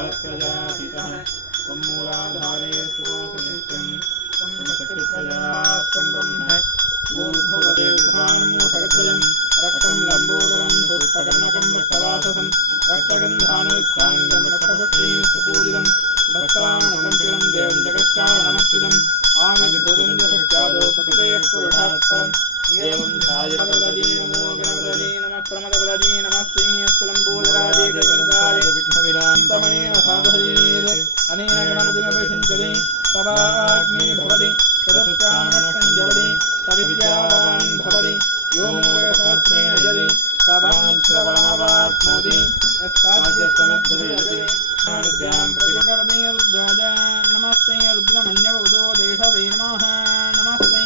कालप्रजातीतः त्वमूलाधारे सुनित्यं त्वं ब्रह्म भूर्भुवते कृपाणमूषकद्वयं रक्तं लम्बोदरं पुष्पकर्णकं रक्तवाससं रक्तगन्धानुयुक्ताङ्गं रक्तभक्तिं सुपूजितं भक्तानुकम्पितं देवं जगत्कारणमच्युतम् आमिर्भूतं जगत्यादौ प्रकृतेः पुरुषार्थम् एवं ध्यायपदपदे नमो गणपतये नमः प्रमदपदये नमस्ते अस्तुलम्बोदराजे गगनदाय विघ्नविरान्तमनेन साधयेत् अनेन गणपतिमभिषिञ्चते तवाग्ने भवति तदुत्यामनष्टं जपति तविद्यावान् भवति यो मूलकसहस्रेण जति तवान् श्रवणमवाप्नोति यस्ताद्यस्तमद्भुजते आनुद्यां प्रतिभगवते रुद्राज नमस्ते रुद्रमन्यवदो देशवे नमः नमस्ते